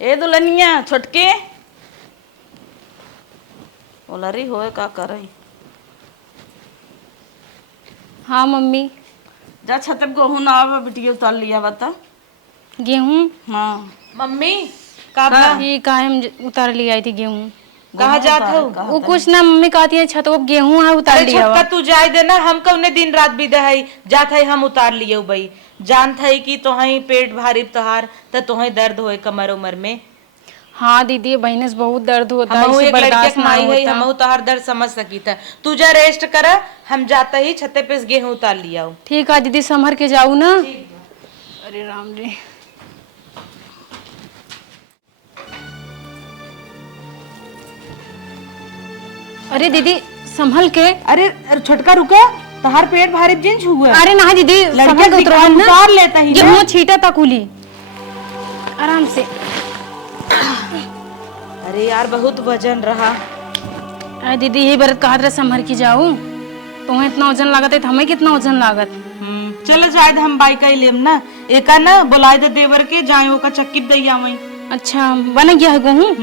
ए दुल्हनिया छोटके ओलरी होए का करई। हाँ मम्मी। जा छत गेहूं ना आवा बिटिया उतार लिया बता। गेहूं? हाँ मम्मी का ठीक है, हम उतार ले आई थी गेहूं। कहाँ जात हो? वो कुछ ना मम्मी कहती है छत पर गेहूं है उतार लिया। छत का तू जाए देना, हम कौने दिन रात बिदा है जात है हम उतार लिए भाई। जानत है कि तोहई पेट भारी तोहार त तोहई दर्द होए कमर उमर में। हाँ दीदी बहने से बहुत दर्द होता है, हमहू इसे एक लड़के बर्दाश्त के ना माई है, होता। हमहू तोहार दर्द समझ सकी था। तू जा रेस्ट कर, हम जाता ही छते पे से गेहूं उतार लिया। ठीक है दीदी, संभर के जाऊ ना। अरे राम जी। अरे दीदी संभल के। अरे छोटका रुका, तोहार पेट भारी जिन छुआ। अरे ना दीदी लड़के संभल के उतार लेता ही ना। गेहूं छीटा था कुली आराम से। अरे यार बहुत वजन रहा। अरे दीदी यही बरत कहा था संभर के जाऊ, तुम्हें इतना वजन लागत है तो हमें कितना वजन लागत। चलो जायद हम बाइक ही लेम ना, एका ना बुलाए दे देवर के जाए वो का चक्की दैया वही। अच्छा बन गया है गेहूं?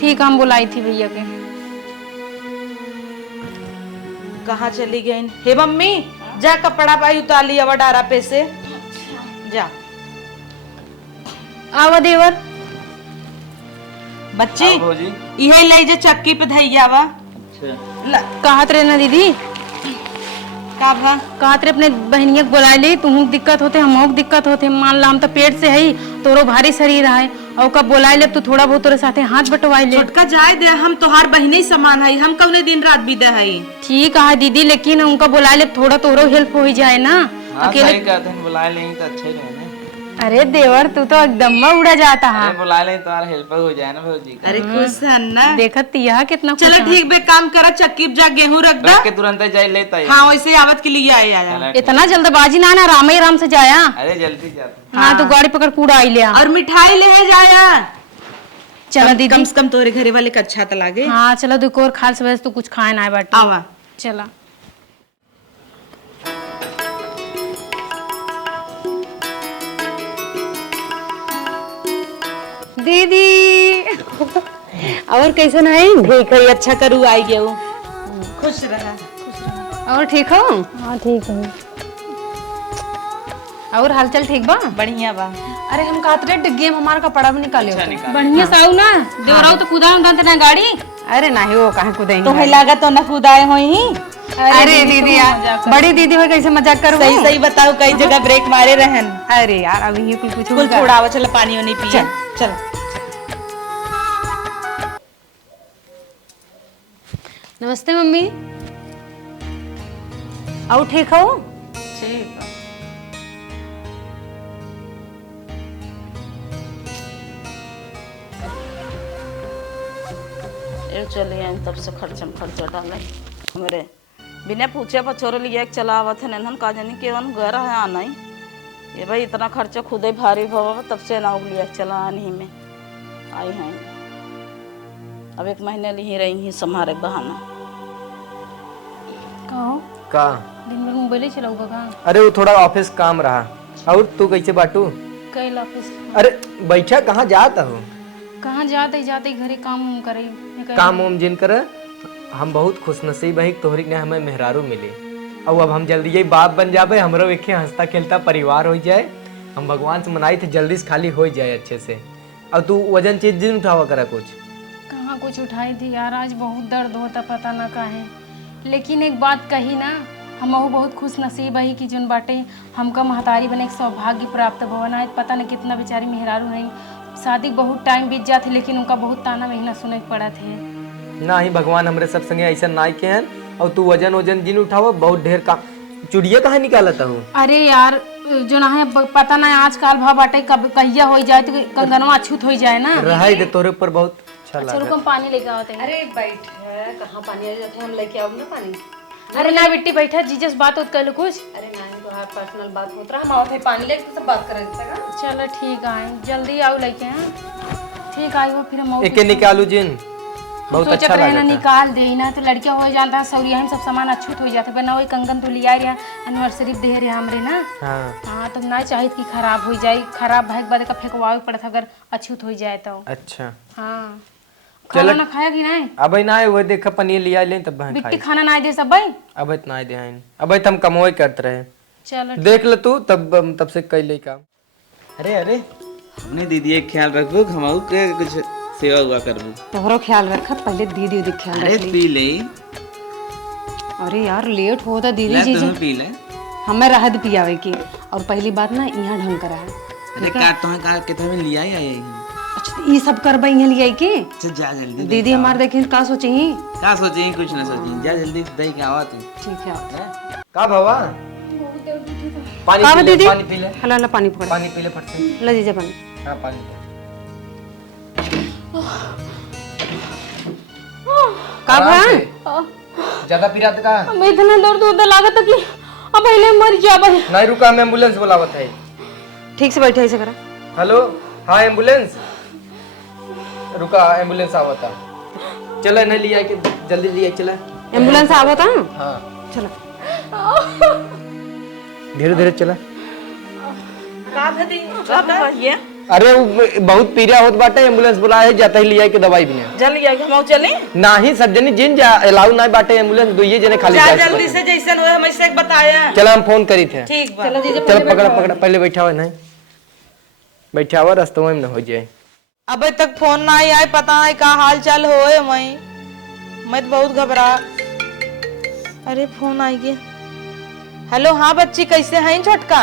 ठीक, हम बुलाई थी भैया के। कहाँ चली गई? हे मम्मी जा कपड़ा पाई उतार लिया वा डारा पे से। जा आवा देवर। बच्ची यही ले जा चक्की पे धैया वा। कहत रहे ना दीदी, का भा कहत रहे अपने बहनिया के बुला ले, तुम दिक्कत होते हम दिक्कत होते। मान ला हम तो पेट से है, तोरो भारी शरीर है और कब बुला ले तू थोड़ा बहुत तोरे साथे हाथ बटवाई ले। छोटका जाए दे, हम तोहार बहने ही समान है, हम कौने दिन रात बिदा है। ठीक है दीदी, लेकिन उनका बुला ले थोड़ा तोरो हेल्प हो जाए ना। अकेले कहते हैं बुला लेंगे तो अच्छे रहे ना। अरे देवर तू तो एकदम उड़ा जाता है। बुला लें तो हेल्प हो जाए ना भौजी का। अरे खुश है ना। देखत यह कितना चलो ठीक बे, काम करा चक्की पे जा गेहूं रख दा के तुरंत जाए लेता है। हाँ वैसे आवत के लिए आया। इतना जल्दबाजी ना राम ही राम से जाया। अरे जल्दी जाते। हाँ तू गाड़ी पकड़ कूड़ा आई लिया और मिठाई ले जाया। चलो दीदी, कम से कम तोरे घरे वाले का अच्छा तो लागे। हाँ चलो दुको और खाल से तू कुछ खाए ना बाटे। आवा चला दीदी। और कैसे है? ठीक है, अच्छा करू आई गयो। खुश रहा। और ठीक हो? हाँ ठीक है। और हालचाल ठीक बा? बढ़िया बा। अरे हम कहते डिग्गी में हमारा कपड़ा भी निकाले। अच्छा, बढ़िया साउ ना देवराव तो कूदा ना गाड़ी। अरे नहीं वो कहाँ कूदेंगे। तो लागत तो न कूदाए होई। अरे दीदी यार, बड़ी दीदी हो कैसे मजाक करूं? सही सही बताओ, कई जगह ब्रेक मारे रहन। अरे यार अभी ये कुछ कुल छोड़ावा, चलो पानी वानी पिए। चल नमस्ते मम्मी। आओ ठीक हो? ठीक है। ये चले आए तब से खर्चा डाले मेरे बिना पूछे पछोरे लिए चला आवत है नन का जानी केवन घर है आना ही। ये भाई इतना खर्चा खुद ही भारी भवा तब से ना लिया चला आने में आई हैं। अब 1 महीने ली ही रही ही सम्हारे बहाना। कहो का दिन भर मोबाइल ही चलाऊगा का? अरे वो थोड़ा ऑफिस काम रहा। और तू कैसे बाटू? कल ऑफिस। अरे बैठा कहाँ जाता हो? कहाँ जाते घरे काम करे। काम उम जिन कर। हम बहुत खुशनसीब है तोहरी ने हमें मेहरारू मिली। और अब हम जल्दी यही बाप बन जाबे, हमरो एक हंसता खेलता परिवार हो जाए। हम भगवान से मनाई थे जल्दी से खाली हो जाए अच्छे से। और तू वजन चीज दिन उठावा करा कुछ। कहाँ कुछ उठाई थी यार, आज बहुत दर्द होता पता ना काहे। लेकिन एक बात कही ना, हम बहुत खुश नसीब है कि जोन बाटे हमका महतारी बने एक सौभाग्य प्राप्त भवन है। पता नहीं कितना बेचारी मेहरारू रही, शादी बहुत टाइम बीत जाते लेकिन उनका बहुत ताना महीना सुने पड़ा थे। ना ही भगवान हमरे सब संगे ऐसा नाई के हैं। और तू वजन जिन उठावा बहुत ढेर काम। चुड़िया कहाँ निकालता हूँ? अरे यार जो ना है पता ना आजकल भाव बाटे कब कहिया हो जाए तो कंगनवा अछूत हो जाए ना। रहा दे तोरे ऊपर बहुत अच्छा चलो लगा। हम पानी लेके आते हैं। अरे बैठ, कहाँ पानी आ जाते हम लेके आओ ना पानी। अरे ना बेटी बैठा, जीजस बात होत कर कुछ। अरे नहीं तो हाथ पर्सनल बात होत रहा, हम आवत है पानी लेके तो सब बात कर देता। चलो ठीक है, जल्दी आओ लेके हैं। ठीक आई वो फिर हम एके निकालू जिन। बहुत सोचत अच्छा रहे ना लगा था। निकाल दे ना तो लड़किया हो जाता सौरिया हम सब सामान अछूत हो जाता बना वही कंगन तो लिया रहा एनिवर्सरी दे रहे हमरे ना। हाँ हाँ तो ना चाहिए कि खराब हो जाए, खराब भाई के बाद का फेंकवावे पड़ता अगर अछूत हो जाए तो। अच्छा हाँ खाना ना खाया कि नहीं? अब ना वो देखा पनीर लिया ले तब बहन बिट्टी खाई। खाना ना दे सब भाई। अब इतना दे आइन अब हम कमोई करते रहे। चलो देख ल तू तब से कई ले काम। अरे अरे अपने दीदी के ख्याल रखबू हमाऊ के कुछ सेवा हुआ करबू। तोहरो ख्याल रख, पहले दीदी उदी ख्याल अरे रख ली। पी ले अरे यार लेट हो तो दीदी ले जी तुम पी ले। हमें रहद पियावे की। और पहली बात ना यहाँ ढंग करा है। अरे का तुम्हें का कितना में लिया ही आई अच्छा तो ये सब करबा यहाँ लिया की। अच्छा जा जल्दी दीदी हमार देखे का सोचे ही। का सोचे कुछ ना सोचे जा जल्दी दही के आवा तू। ठीक है का भावा पानी का पी ले, दीदी पानी पी ले, हला हला पानी पकड़ पानी पी ले फट से। ला दीजिए पानी। हाँ पानी पी। का आराम भा से। ज्यादा पी रहा था का? मैं इतना दर्द होता लागत कि अब पहले मर जाबे। नहीं रुका, हम एम्बुलेंस बुलावत है। ठीक से बैठे ऐसे करा। हेलो हाँ एम्बुलेंस रुका, एम्बुलेंस आवता। चला नहीं लिया कि जल्दी लिया चला। एम्बुलेंस आवता। हाँ चलो धीरे धीरे चला। ये अरे वो बहुत पीरिया होत बाटे, एम्बुलेंस बुलाए जाता ही लिया के दवाई भी नहीं। जल्दी आ हम चली नाही सब जनी जिन जा अलाउ नहीं बाटे एम्बुलेंस दुइये जने खाली जा जा जल्दी से जैसन होए हम ऐसे बताया। चला हम फोन करी थे। ठीक बा। चल पकड़ा पकड़ा पहले बैठा हुआ नहीं बैठा हुआ रास्ते में न हो जाए। अबे तक फोन ना आए पता है का हाल चाल होए मैं तो बहुत घबरा। अरे फोन आ गया। हेलो हाँ बच्ची कैसे हैं छोटका?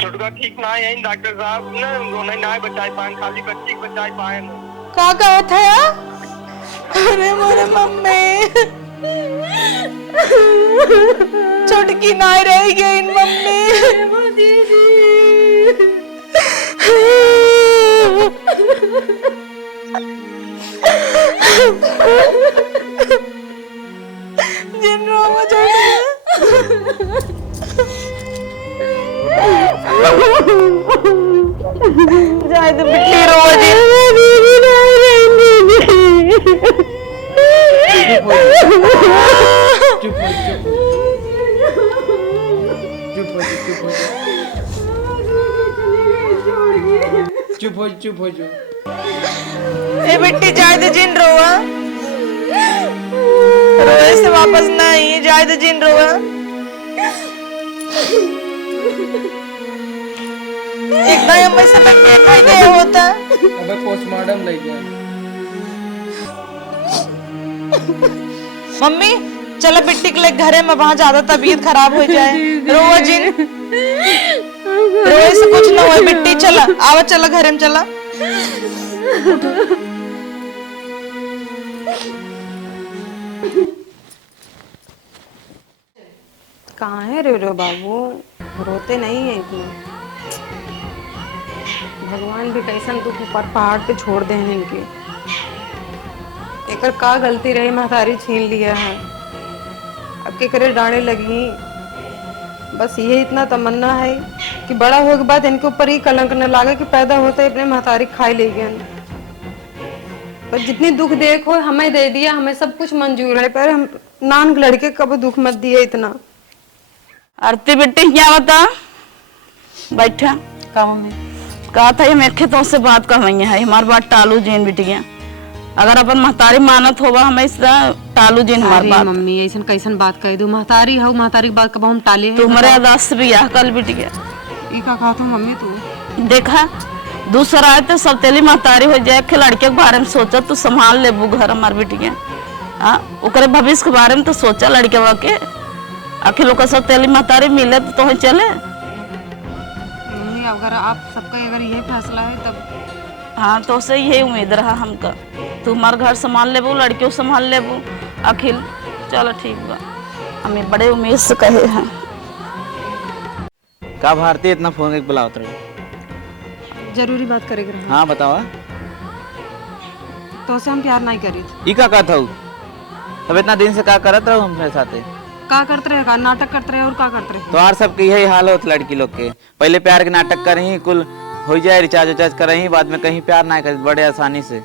छोटका ठीक ना है डॉक्टर साहब ना दोनों ना बचाए पाए, खाली बच्ची को बचाए पाए ना। का कहत है? अरे मोरे मम्मी छोटकी ना रह गई मम्मी। जिन रोवा जाए तो बिट्टी रोवा चुप हो जो। ए बिट्टी जाए तो जिन रोवा रोए से वापस ना आई जाए तो जिन रोवा। एकदम हम ऐसे बैठे थे होता। अबे पोस्टमार्टम ले गया। मम्मी चलो बिट्टी के लिए घरे में वहां ज्यादा तबीयत खराब हो जाए। रोवा जिन रोए से कुछ ना हुआ बिट्टी चला आवा चला घरे में चला। कहाँ है रे रो बाबू, रोते नहीं है इतना। भगवान भी कैसन दुख ऊपर पहाड़ पे छोड़ दे हैं इनके। एकर का गलती रही महतारी छीन लिया है, अब के करे डांडे लगी। बस ये इतना तमन्ना है कि बड़ा होने के बाद इनके ऊपर ही कलंक न लागे कि पैदा होते अपने महतारी खाई ले गए। पर जितनी दुख देखो हमें दे दिया, हमें सब कुछ मंजूर है, पर हम नान के लड़के कब दुख मत दिए इतना। आरती बेटी क्या बता बैठा काम में कहा था ये मेरे खेतों से बात कहवई है हमारी बात टालू जीन बिटिया। अगर अपन महतारी मानत होगा हमें टालू जीन हमारी बात। मम्मी ऐसा कैसन बात कह दू, महतारी हो महतारी की बात कब हम टाले हैं। तुम्हारे अदास से भी यह कल बिटिया ई का कहा था मम्मी तू देखा दूसरा आए तो सब तेली महतारी हो जाए के लड़के के बारे में सोचा तू संभाल ले घर हमार बिटिया। हाँ ओकरे भविष्य के बारे में तो सोचा लड़के के आखिर लोग सब तेली महतारी मिले तो तुम्हें चले। मम्मी अगर आप सबका अगर ये फैसला है तब हाँ तो उससे यही उम्मीद रहा हमका तू हमारे घर संभाल लेबू लड़कियों संभाल लेबू अखिल। चलो ठीक बा हमें बड़े उम्मीद से कहे हैं। का भारती इतना फोन करके बुलावत रही? जरूरी बात करेगा रहे। हाँ बतावा। तो से हम प्यार नहीं करी ई का कहत हूँ तब इतना दिन से का करत रहो हमारे साथे? का करते रहे, का नाटक करते रहे और का करते रहे। तो सबके यही हाल होत लड़की लोग के, पहले प्यार के नाटक करही कुल हो जाए रिचार्ज उचार्ज करही बाद में कहीं प्यार ना कर बड़े आसानी से।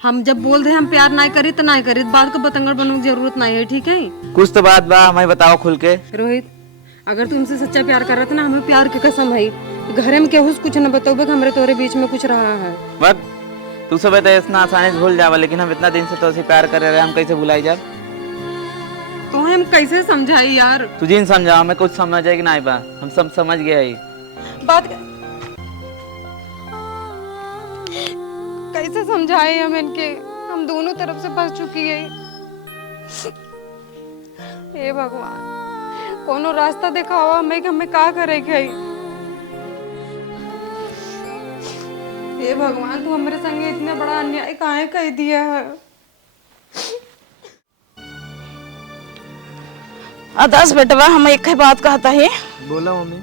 हम जब बोल दे हम प्यार ना करी तो ना करी, बात को बतंगड़ बनने की जरूरत नहीं है, ठीक है? कुछ तो बात बा, हमें बताओ खुल के। रोहित, अगर तुमसे सच्चा प्यार कर रहा था ना, हमें प्यार की कसम है, घरे में केहू कुछ न बताओगे कि हमारे तोरे बीच में कुछ रहा है। बट तू सब तो इतना आसानी से भूल जावा, लेकिन हम इतना दिन से तो प्यार कर रहे, हम कैसे भुलाई जा? तो हम कैसे समझाई यार? तुझे समझाओ, हमें कुछ समझ है कि नहीं बा, हम सब समझ गए। बात कैसे समझाए हम इनके? हम दोनों तरफ से फंस चुकी है। हे भगवान, कोनो रास्ता दिखाओ हमें कि हमें क्या करे के। हे भगवान, तू हमारे संगे इतना बड़ा अन्याय काहे कर दिया है? आदर्श बेटवा, हम एक ही बात कहता है, बोला मम्मी।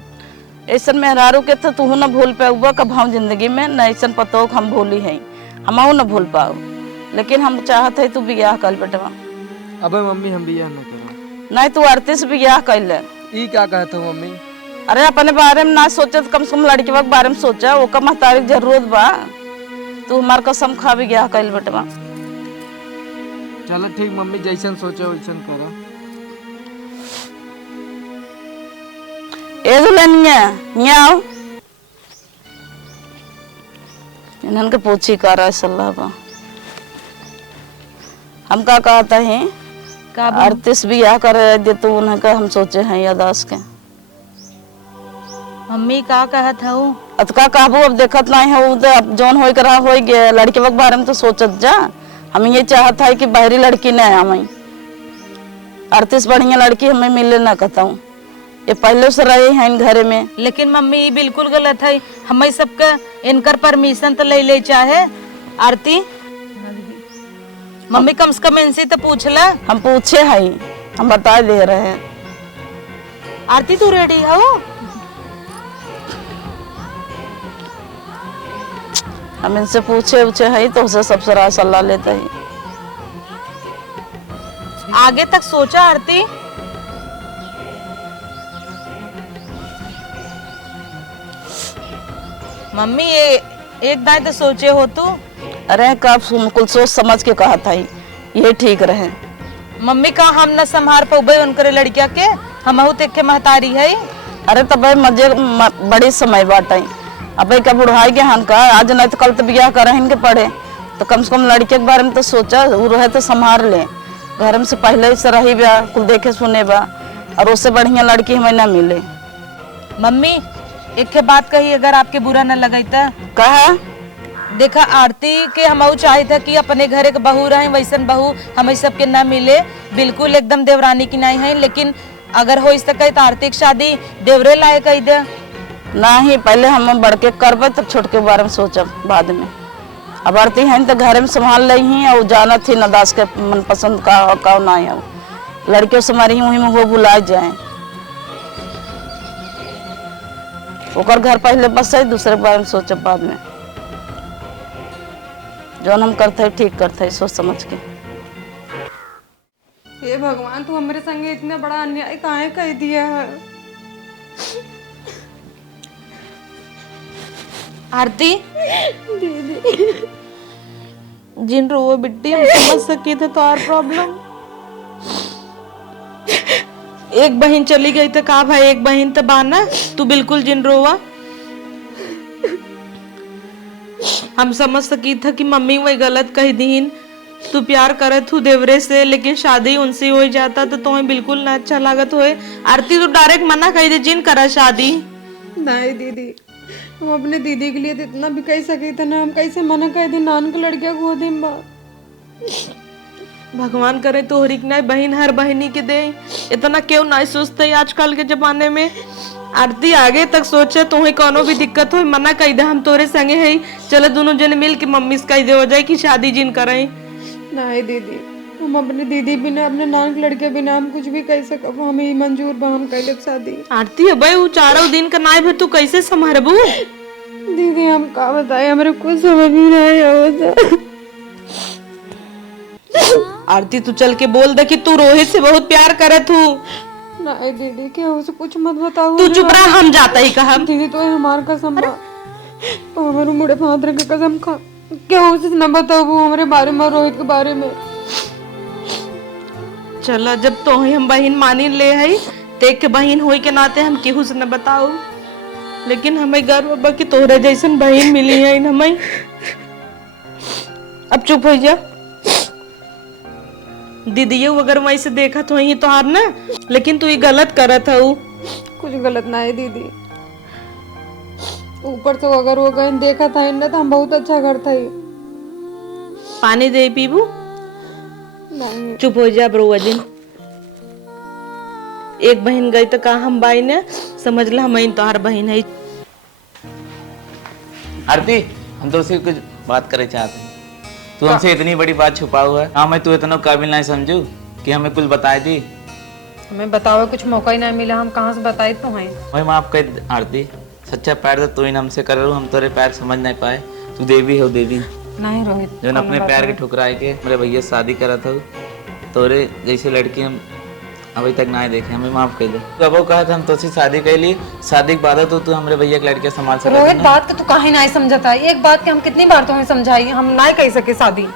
ऐसा मेहरारू के तो तू न भूल पाऊबा कभाऊ जिंदगी में, न ऐसा पतो हम भूली है, हम न भूल पाओ, लेकिन हम चाहते है तू बियाह कर बेटवा। अबे मम्मी हम बियाह न करो। नहीं तू आरती से बियाह कर ले। ई क्या कहते हो मम्मी? अरे अपने बारे में ना सोचे तो कम से कम लड़की के बारे में सोचा, वो कम तारीख जरूरत बा। तू हमार कसम खा बियाह कर बेटवा। चलो ठीक मम्मी, जैसन सोचो वैसन करो। ए दुल्हनिया आओ, इन्हन के पूछी का रहा सलाह बा। हम का कहता है आरतीस बियाह करे दे तू उन्हें का, हम सोचे हैं यादाश के। मम्मी का कहत हूँ? अतका कहबू, अब देखत नहीं है, अब जौन हो रहा हो गया, लड़के के बारे में तो सोचत जा। हम ये चाहता है कि बाहरी लड़की न हमें, आरतीस बढ़िया लड़की हमें मिले ना कहता हूँ, ये पहले से रहे हैं इन घरे में। लेकिन मम्मी ये बिल्कुल गलत है, हमें सबका इनकर परमिशन तो ले चाहे। आरती मम्मी कम से कम इनसे तो पूछ ला। हम पूछे हैं, हम बता दे रहे हैं। आरती तू रेडी हो? हम इनसे पूछे है तो उसे सबसे राय सलाह लेते हैं। आगे तक सोचा आरती? मम्मी ये एक दाई तो सोचे हो तू? अरे कब कुल सोच समझ के कहा था, ये ठीक रहे। मम्मी का हम न संभार पउबे उनकर लड़किया के, हमहू ते के महतारी है। अरे तब मजे बड़ी समय बाटे, अब का बुढ़ाई के हन का, आज नहीं तो कल तो बियाह करे इनके पड़े, तो कम से कम लड़के के बारे में तो सोचा, वो रहे तो संभाल ले। घर में से पहले से रही बा, कुल देखे सुने बा, और उससे बढ़िया लड़की हमें ना मिले। मम्मी एक के बात कही, अगर आपके बुरा न लगे तो कहा देखा, आरती के हमहू चाहे था कि अपने घरे के बहू रहे, वैसन बहू हमें सबके न मिले, बिल्कुल एकदम देवरानी की नहीं है। लेकिन अगर हो सके तो आरती की शादी देवरे लाए कही दे। नहीं, पहले हम बढ़ के करबे तब छोट के बारे में सोचब बाद में। अब आरती है तो घरे में संभाल रही और जाना थी नदास के मनपसंद का ना है, लड़कियों से मारी वहीं में वो बुलाए जाए, ओकर घर पहले बस है, दूसरे के बारे में सोचब बाद में। जो हम करते ठीक करते सोच समझ के। हे भगवान, तू हमारे संगे इतना बड़ा अन्याय काहे कर दिया है? आरती दीदी जिन रो बिट्टी, हम समझ सके थे तो और प्रॉब्लम। एक बहन चली गई तो का भाई, एक बहन तो बाना, तू बिल्कुल जिन रोवा। हम समझ सकी था कि मम्मी वही गलत कह दीन, तू प्यार करत हूँ देवरे से, लेकिन शादी उनसे हो जाता तो तुम्हें बिल्कुल ना अच्छा लागत होए। आरती तू डायरेक्ट मना कह दे, जिन करा शादी। नहीं दीदी, हम अपने दीदी के लिए तो इतना भी कह सके थे ना, हम कैसे मना कह दी? नान को लड़किया को दे बा। भगवान करे तो हरिक ना बहन हर बहनी के दे, इतना क्यों ना सोचते आजकल के जमाने में। आरती आगे तक सोचे, तुम्हें कोनो भी दिक्कत हो मना कह दे, हम तोरे संगे है, चलो दोनों जने मिल के मम्मी से कह दे हो जाए कि शादी जिन करें। नहीं दीदी, हम अपने दीदी बिना, अपने नान के लड़के बिना हम कुछ भी कह सकब, हमें मंजूर बा, हम कह लेब शादी। आरती अबे वो चारों दिन का नाय भर तू कैसे संभारबू? दीदी हम का बताए, हमारे कुछ समझ नहीं आया। आरती तू चल के बोल दे कि तू रोहित से बहुत प्यार करत हूँ। नहीं दीदी, क्या उसे कुछ मत बताओ। तू चुप रहा, हम जाता ही कहा। दीदी तो हमार कसम बा, तो हमारे मुड़े फादर के कसम खा। केहू से न बताऊ हमारे बारे में, रोहित के बारे में। चलो जब तो हम बहन मानी ले है, देख के बहन होई के नाते हम केहू से न बताऊ, लेकिन हमें गर्व बा कि तोहरे जैसन बहन मिली है हमें। अब चुप हो जा। दीदी अगर वहीं से देखा तो ही तोहार ना, लेकिन तू ये गलत करत हूँ। कुछ गलत ना है दीदी, ऊपर से अगर वो कहीं देखा था ना तो हम बहुत अच्छा करता है। पानी दे पीबू? नहीं चुप हो जा ब्रो। दिन एक बहन गई तो का हम बाई ने समझ ला हम तोहार बहन है। आरती, हम तो उसे कुछ बात करे चाहते हैं। तू हमसे इतनी बड़ी बात छुपा हुआ है। हाँ, मैं तू इतना काबिल नहीं समझू कि हमें कुछ बताए दी। हमें बताओ, कुछ मौका ही ना मिला, हम कहाँ से बताए तो हैं। मैं माफ कर आरती, सच्चा प्यार तो तू ही हमसे कर रहा, हम तेरे पैर समझ नहीं पाए। तू देवी हो देवी, नहीं रोहित, जो अपने पैर के ठुकराए के मेरे भैया शादी करा था। तोरे जैसे लड़की हम अभी तक ना देखे, हमें माफ कर दे। तू अब कहा था हम तुझसे शादी कर ली, शादी के बाद तो तू हमारे भैया की लड़कियां संभाल सकता रोहित बात का तू काहे ना समझता है। एक बात के हम कितनी बार तुम्हें समझाई, हम ना कह सके शादी।